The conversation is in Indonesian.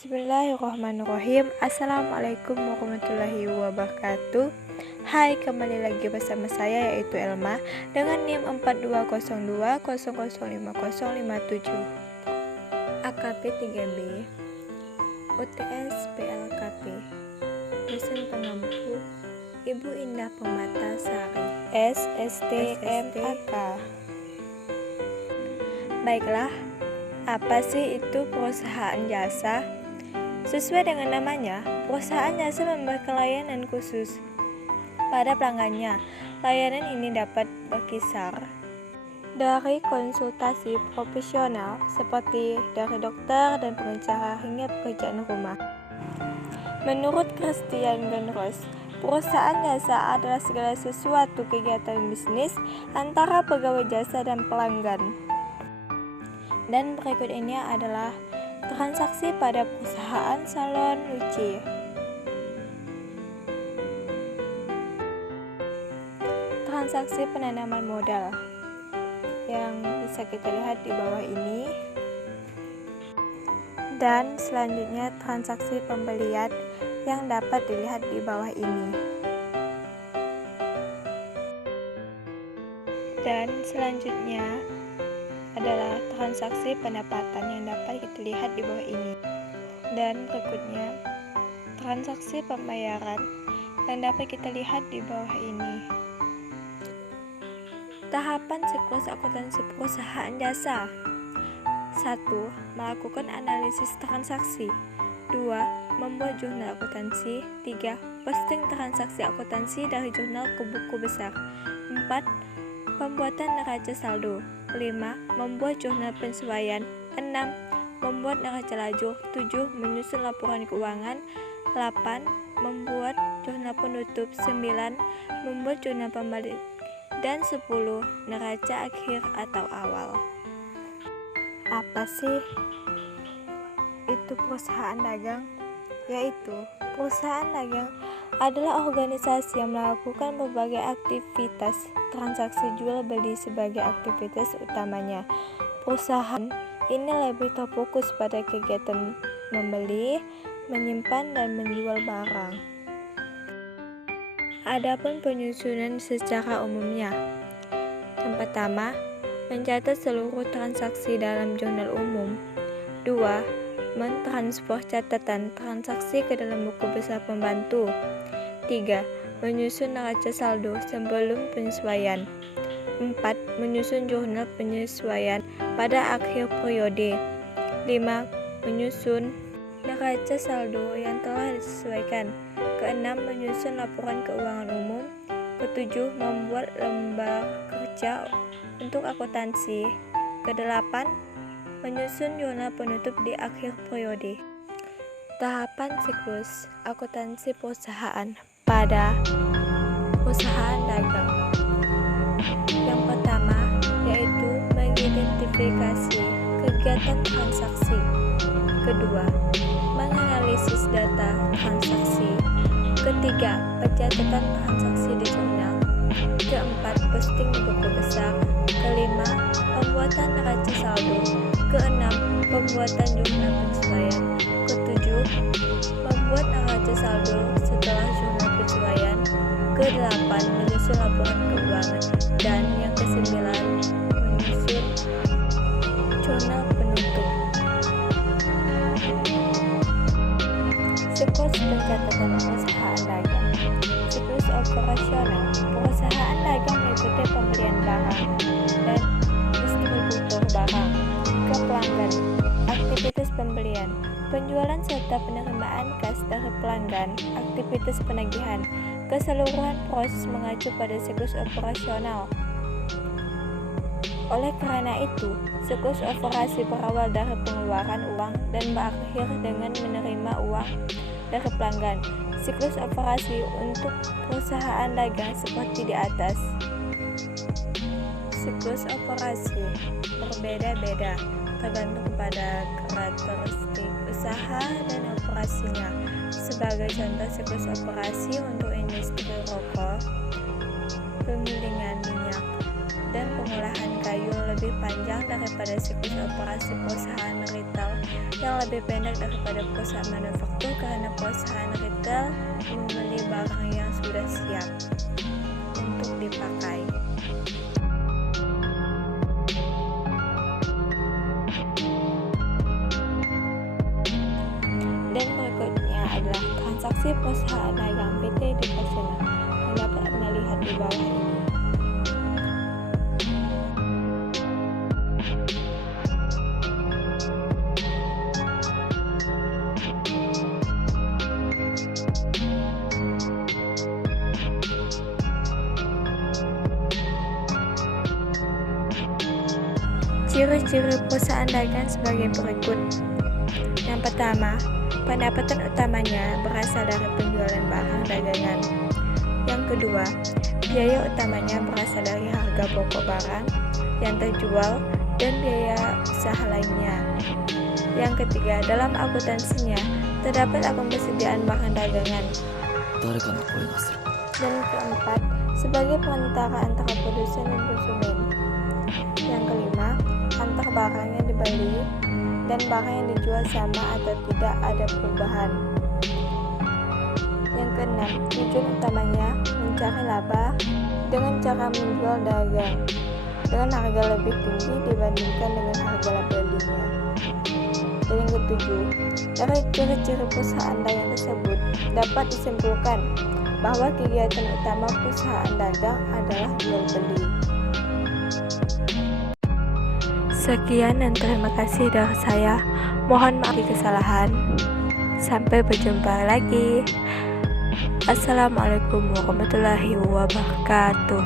Bismillahirrahmanirrahim. Assalamualaikum warahmatullahi wabarakatuh. Hai, kembali lagi bersama saya yaitu Elma dengan NIM 4202005057 AKP 3B UTS PLKP. Dosen pengampu Ibu Indah Permata Sari SSTMAK. Baiklah, apa sih itu perusahaan jasa? Sesuai dengan namanya, perusahaan jasa memberikan layanan khusus pada pelanggannya. Layanan ini dapat berkisar dari konsultasi profesional seperti dari dokter dan pengacara hingga pekerjaan rumah. Menurut Christian Gunros, perusahaan jasa adalah segala sesuatu kegiatan bisnis antara pegawai jasa dan pelanggan. Dan berikut ini adalah transaksi pada perusahaan salon Luci. Transaksi penanaman modal yang bisa kita lihat di bawah ini. Dan selanjutnya transaksi pembelian yang dapat dilihat di bawah ini. Dan selanjutnya adalah transaksi pendapatan yang dapat kita lihat di bawah ini. Dan berikutnya transaksi pembayaran yang dapat kita lihat di bawah ini. Tahapan siklus akuntansi perusahaan jasa. 1. Melakukan analisis transaksi. 2. Membuat jurnal akuntansi. 3. Posting transaksi akuntansi dari jurnal ke buku besar. 4. Pembuatan neraca saldo. 5. Membuat jurnal penyesuaian. 6. Membuat neraca lajur. 7. Menyusun laporan keuangan. 8. Membuat jurnal penutup. 9. Membuat jurnal pembalik. Dan 10. Neraca akhir atau awal. Apa sih itu perusahaan dagang? Yaitu, perusahaan dagang adalah organisasi yang melakukan berbagai aktivitas transaksi jual beli sebagai aktivitas utamanya. Perusahaan ini lebih terfokus pada kegiatan membeli, menyimpan, dan menjual barang. Adapun penyusunan secara umumnya. Yang pertama, mencatat seluruh transaksi dalam jurnal umum. 2. Mentransfer catatan transaksi ke dalam buku besar pembantu. 3. Menyusun neraca saldo sebelum penyesuaian. 4. Menyusun jurnal penyesuaian pada akhir periode. 5. Menyusun neraca saldo yang telah disesuaikan. Ke-6. Menyusun laporan keuangan umum. Ke-7. Membuat lembar kerja untuk akuntansi. Ke-8. Menyusun jurnal penutup di akhir periode. Tahapan siklus akuntansi perusahaan pada perusahaan dagang. Yang pertama yaitu mengidentifikasi kegiatan transaksi. Kedua, menganalisis data transaksi. Ketiga, pencatatan transaksi di jurnal. Keempat, posting di buku besar. Kelima, pembuatan neraca saldo. Keenam, pembuatan jurnal penyesuaian. Ketujuh, membuat neraca saldo setelah jurnal penyesuaian. Kedelapan, menyusun laporan keuangan. Dan yang kesembilan, menyusun jurnal penutup. Siklus pencatatan perusahaan dagang. Siklus operasional perusahaan dagang meliputi pembelian barang dan distributor barang ke pelanggan. Aktivitas pembelian, penjualan serta penerimaan kas dari pelanggan. Aktivitas penagihan, keseluruhan proses mengacu pada siklus operasional. Oleh karena itu, siklus operasi berawal dari pengeluaran uang dan berakhir dengan menerima uang dari pelanggan. Siklus operasi untuk perusahaan dagang seperti di atas. Siklus operasi berbeda-beda tergantung pada karakteristik usaha dan operasinya. Sebagai contoh, siklus operasi untuk industri rokok, penggilingan minyak, dan pengolahan kayu lebih panjang daripada siklus operasi perusahaan retail yang lebih pendek daripada perusahaan manufaktur karena perusahaan retail membeli barang yang sudah siap untuk dipakai. Dan berikutnya adalah transaksi perusahaan dagang PT Dipasena yang dapat Anda lihat di bawah ini. Ciri-ciri perusahaan dagang sebagai berikut. Yang pertama, pendapatan utamanya berasal dari penjualan barang dagangan. Yang kedua, biaya utamanya berasal dari harga pokok barang yang terjual dan biaya usaha lainnya. Yang ketiga, dalam akuntansinya terdapat akun persediaan barang dagangan. Dan keempat, sebagai perantara antara produsen dan konsumen. Yang kelima, antar barang yang dibeli dan barang yang dijual sama atau tidak ada perubahan. Yang keenam, tujuan utamanya mencari laba dengan cara menjual dagang dengan harga lebih tinggi dibandingkan dengan harga belinya. Dan yang ketujuh, dari ciri-ciri perusahaan dagang tersebut dapat disimpulkan bahwa kegiatan utama perusahaan dagang adalah jual beli. Sekian dan terima kasih dari saya. Mohon maaf kesalahan. Sampai berjumpa lagi. Assalamualaikum warahmatullahi wabarakatuh.